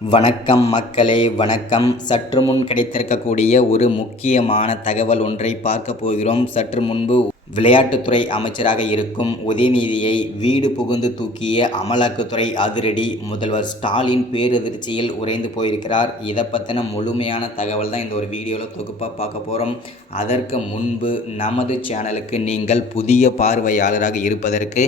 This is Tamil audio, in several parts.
வணக்கம் மக்களே, வணக்கம். சற்று முன் கிடைத்திருக்கக்கூடிய ஒரு முக்கியமான தகவல் ஒன்றை பார்க்க போகிறோம். சற்று முன்பு விளையாட்டுத்துறை அமைச்சராக இருக்கும் உதயநிதியை வீடு புகுந்து தூக்கிய அமலாக்கத்துறை அதிரடி. முதல்வர் ஸ்டாலின் பேரதிர்ச்சியில் உறைந்து போயிருக்கிறார். இதை பற்றின முழுமையான தகவல் தான் இந்த ஒரு வீடியோவில் தொகுப்பாக பார்க்க போகிறோம். அதற்கு முன்பு நமது சேனலுக்கு நீங்கள் புதிய பார்வையாளராக இருப்பதற்கு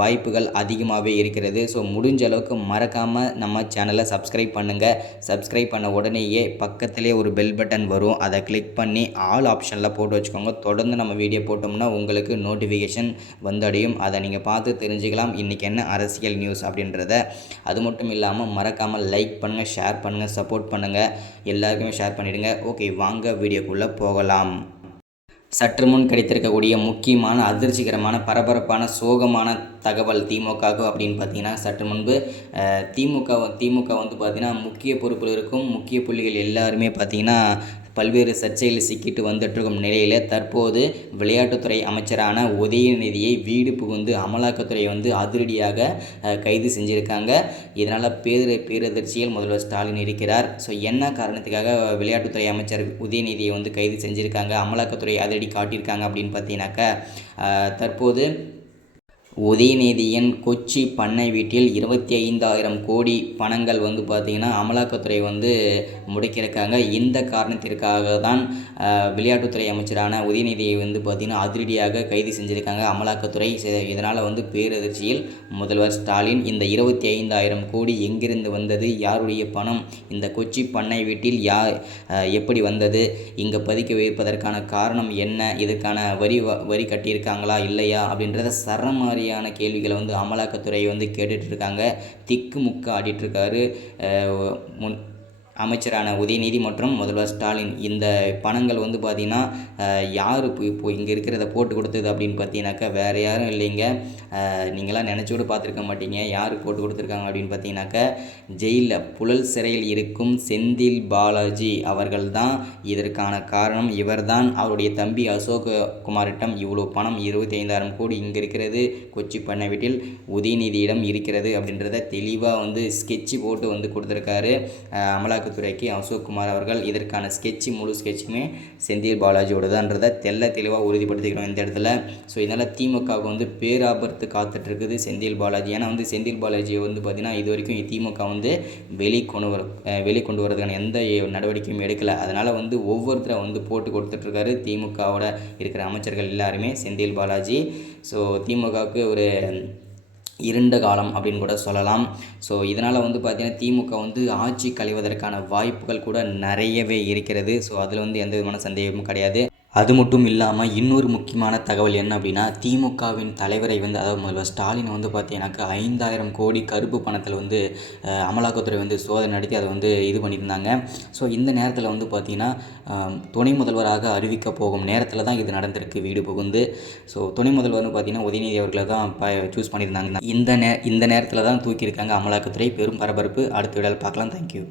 வாய்ப்புகள் அதிகமாகவே இருக்கிறது. ஸோ முடிஞ்ச அளவுக்கு மறக்காமல் நம்ம சேனலை சப்ஸ்கிரைப் பண்ணுங்கள். சப்ஸ்கிரைப் பண்ண உடனேயே பக்கத்திலே ஒரு பெல் பட்டன் வரும். அதை கிளிக் பண்ணி ஆல் ஆப்ஷனில் போட்டு வச்சுக்கோங்க. தொடர்ந்து நம்ம வீடியோ போட்டோம்னா உங்களுக்கு நோட்டிஃபிகேஷன் வந்தடையும். அதை நீங்கள் பார்த்து தெரிஞ்சுக்கலாம் இன்றைக்கி என்ன அரசியல் நியூஸ் அப்படின்றத. அது மட்டும் இல்லாமல் மறக்காமல் லைக் பண்ணுங்கள், ஷேர் பண்ணுங்கள், சப்போர்ட் பண்ணுங்கள். எல்லாருக்குமே ஷேர் பண்ணிவிடுங்க. ஓகே, வாங்க வீடியோக்குள்ளே போகலாம். சற்று முன் கிடைத்திருக்கக்கூடிய முக்கியமான அதிர்ச்சிகரமான பரபரப்பான சோகமான தகவல் திமுகவுக்கு அப்படின்னு பார்த்தீங்கன்னா, சற்று முன்பு திமுக வந்து பார்த்திங்கன்னா முக்கிய பொறுப்பில் இருக்கும் முக்கிய புள்ளிகள் எல்லாருமே பார்த்திங்கன்னா பல்வேறு சர்ச்சையில் சிக்கிட்டு வந்துட்டுருக்கும் நிலையில் தற்போது விளையாட்டுத்துறை அமைச்சரான உதயநிதியை வீடு புகுந்து அமலாக்கத்துறை வந்து அதிரடியாக கைது செஞ்சுருக்காங்க. இதனால் பேரதிர்ச்சியில் முதல்வர் ஸ்டாலின் இருக்கிறார். ஸோ என்ன காரணத்துக்காக விளையாட்டுத்துறை அமைச்சர் உதயநிதியை வந்து கைது செஞ்சுருக்காங்க, அமலாக்கத்துறை அதிரடி காட்டியிருக்காங்க அப்படின்னு பார்த்தீங்கன்னாக்கா, தற்போது உதயநிதியின் கொச்சி பண்ணை வீட்டில் 25,000 கோடி பணங்கள் வந்து பார்த்திங்கன்னா அமலாக்கத்துறை வந்து முடக்கியிருக்காங்க. இந்த காரணத்திற்காக தான் விளையாட்டுத்துறை அமைச்சரான உதயநிதியை வந்து பார்த்திங்கன்னா அதிரடியாக கைது செஞ்சுருக்காங்க அமலாக்கத்துறை. இதனால் வந்து பேரதிர்ச்சியில் முதல்வர் ஸ்டாலின் இந்த 25,000 கோடி எங்கிருந்து வந்தது, யாருடைய பணம், இந்த கொச்சி பண்ணை வீட்டில் எப்படி வந்தது, இங்கே பதுக்கி வைப்பதற்கான காரணம் என்ன, இதுக்கான வரி கட்டியிருக்காங்களா இல்லையா அப்படின்றத சரமாரியான கேள்விகளை வந்து அமலாக்கத்துறை வந்து கேட்டுட்ருக்காங்க. திக்கு முக்கு ஆடிட்டுருக்காரு அமைச்சரான உதயநிதி மற்றும் முதல்வர் ஸ்டாலின். இந்த பணங்கள் வந்து பார்த்திங்கன்னா யார் இப்போ இங்கே இருக்கிறத போட்டு கொடுத்தது அப்படின்னு பார்த்தீங்கன்னாக்கா வேறு யாரும் இல்லைங்க. நீங்களாம் நினச்சி கூட பார்த்துருக்க மாட்டீங்க யார் போட்டு கொடுத்துருக்காங்க அப்படின்னு பார்த்தீங்கன்னாக்கா, ஜெயிலில் புழல் சிறையில் இருக்கும் செந்தில் பாலாஜி அவர்கள் தான் இதற்கான காரணம். இவர் தான் அவருடைய தம்பி அசோக் குமாரிடம் இவ்வளோ பணம் 25,000 கோடி இங்கே இருக்கிறது கொச்சி பண்ணை வீட்டில் உதயநிதியிடம் இருக்கிறது அப்படின்றத தெளிவாக வந்து ஸ்கெட்சு போட்டு வந்து கொடுத்துருக்காரு அமலாக்கத்துறைக்கு அசோக் குமார் அவர்கள். இதற்கான முழு ஸ்கெட்சுமே செந்தில் பாலாஜியோட தான்றதை தெளிவாக உறுதிப்படுத்திக்கிறோம் இந்த இடத்துல. ஸோ இதனால் திமுகவுக்கு வந்து பேராபத்து காத்துட்ருக்குது செந்தில் பாலாஜி. ஏன்னா வந்து செந்தில் பாலாஜியை வந்து பார்த்திங்கன்னா இது வரைக்கும் திமுக வந்து வெளிக்கொண்டு வரதுக்கான எந்த நடவடிக்கையும் எடுக்கலை. அதனால் வந்து ஒவ்வொருத்தரை வந்து போட்டு கொடுத்துட்ருக்காரு திமுகவோட இருக்கிற அமைச்சர்கள் எல்லாருமே செந்தில் பாலாஜி. ஸோ திமுகவுக்கு ஒரு இருண்ட காலம் அப்படின்னு கூட சொல்லலாம். ஸோ இதனால் வந்து பார்த்திங்கன்னா திமுக வந்து ஆட்சி களைவதற்கான வாய்ப்புகள் கூட நிறையவே இருக்கிறது. ஸோ அதில் வந்து எந்த விதமான சந்தேகமும் கிடையாது. அது மட்டும் இல்லாமல் இன்னொரு முக்கியமான தகவல் என்ன அப்படின்னா, திமுகவின் தலைவரை வந்து அதாவது முதல்வர் ஸ்டாலின் வந்து பார்த்தீங்கன்னாக்கா 5,000 கோடி கருப்பு பணத்தில் வந்து அமலாக்கத்துறை வந்து சோதனை நடத்தி அதை வந்து இது பண்ணியிருந்தாங்க. ஸோ இந்த நேரத்தில் வந்து பார்த்திங்கன்னா துணை முதல்வராக அறிவிக்க போகும் நேரத்தில் தான் இது நடந்திருக்கு வீடு புகுந்து. ஸோ துணை முதல்வர்னு பார்த்திங்கன்னா உதயநிதி அவர்களை தான் சூஸ் பண்ணியிருந்தாங்க. இந்த நேரத்தில் தான் தூக்கியிருக்காங்க அமலாக்கத்துறை. பெரும் பரபரப்பு. அடுத்த வீடியோவில் பார்க்கலாம். தேங்க்யூ.